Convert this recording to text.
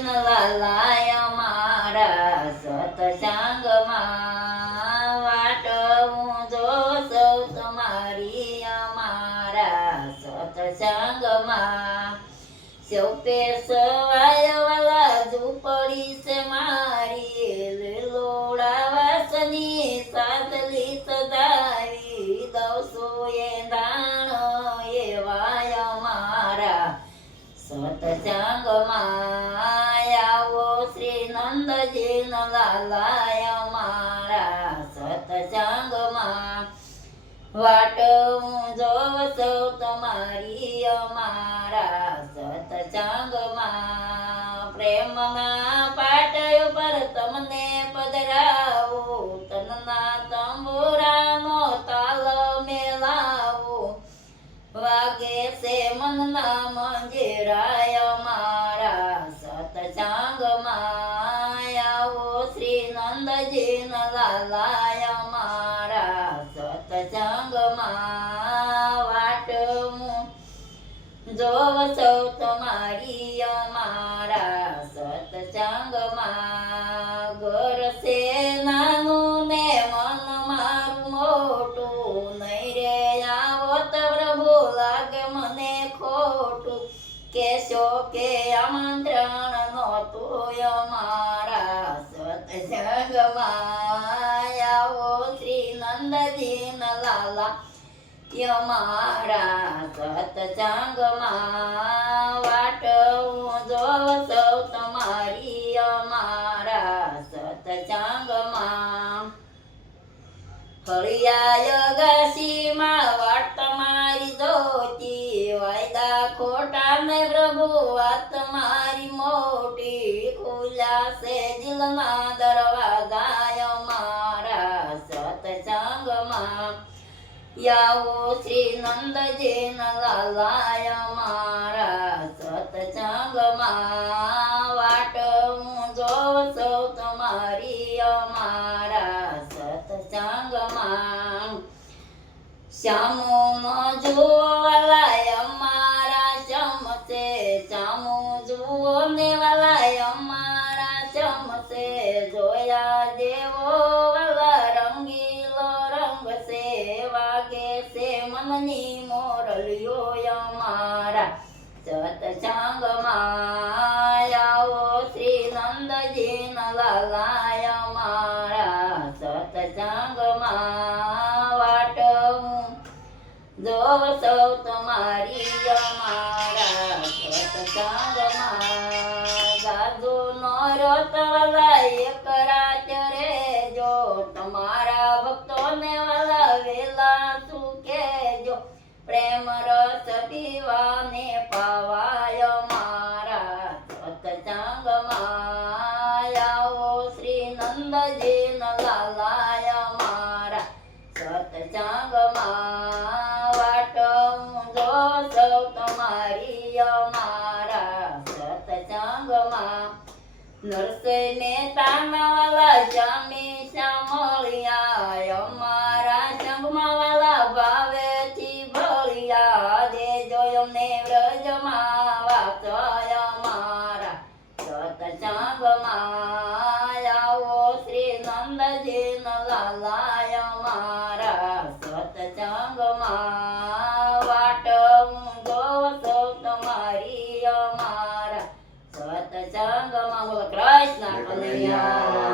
જીન લાલાય મારા સતસંગમાં વાટ હું જો સૌ તમારી અમારા સતસંગમાં સૌપે સવાય વાલા ઝૂંપડી છે મારી લીલોડા વાસની સાદલી સદાવી દવસો એ દાણ એવાય મારા સતસંગમાં આવો શ્રી નંદજી લાલાય મારા સતસંગમાં વાટ હું જોવ સૌ તમારી અમારા સતસંગમાં પ્રેમના પાટયો પર તમને પધરાવો તનના તંબુરાનો તાલ મેલાવો વાગે છે મનના મંજીરાય મારા સતસંગમાં આવો શ્રી નંદજી લાલાય મારા સતસંગમાં વાટ હું જોવ સૌ તમારી અમારા સતસંગમાં ઘર છે નાનું ને મન મારું મોટું નહીં રે આવો તો પ્રભુ લાગે મને ખોટું કેશો કે આમંત્રણ નહોતું અમારા સતસંગમાં આવો શ્રી નંદજી લાલા અમારા સતસંગમાં વાટ હું જોવ સૌ તમારી અમારા સતસંગમાં ફળિયા અગાસીમાં વાટ તમારી જોતી વાયદા ખોટા ને પ્રભુ વાત મારી મોટી ખુલ્યા છે દિલના દરવાજા અમારા સતસંગમાં આવો શ્રી નંદજી લાલાય મારા સતસંગમાં વાટ હું જોવ સૌ તમારી અમારા સતસંગમાં શ્યામો ન જુઓ વાલાય અમારા ચમસે શ્યામો જુઓ ને વાલાય અમારા ચમસે જોયા જેવો વાલા રંગીલો રંગ છે વાગે છે મનની મોરલીઓ અમારા સતસંગમાં આવો શ્રી નંદજી લાલાય અમારા સતસંગમાં વાટ હું જોવ સૌ તમારી અમારા સતસંગમાં સાધુ નો રત વાલા એક રાત રે જો તમારા ભક્તોને વાલા વેલા શું કેજો પ્રેમ રસ પીવાને પાવાય મારા સતસંગમાં આવો શ્રી નંદજી લાલાય મારા સતસંગમાં વાટ હું જો સૌ તમારી અમારા સતસંગમાં નરસે મહેતાના વાલા સ્વામી શ્યામળિયા અમારા સંગમાં વાલા ભાવેથી ભળિયા દેજો અમને વ્રજમાં વાસય અમારા સતસંગમાં આવો શ્રી નંદજી લાલાય અમારા સતસંગમાં વાટ હું જોવ સૌ તમારી અમારા સતસંગમાં બોલો કૃષ્ણ કનૈયા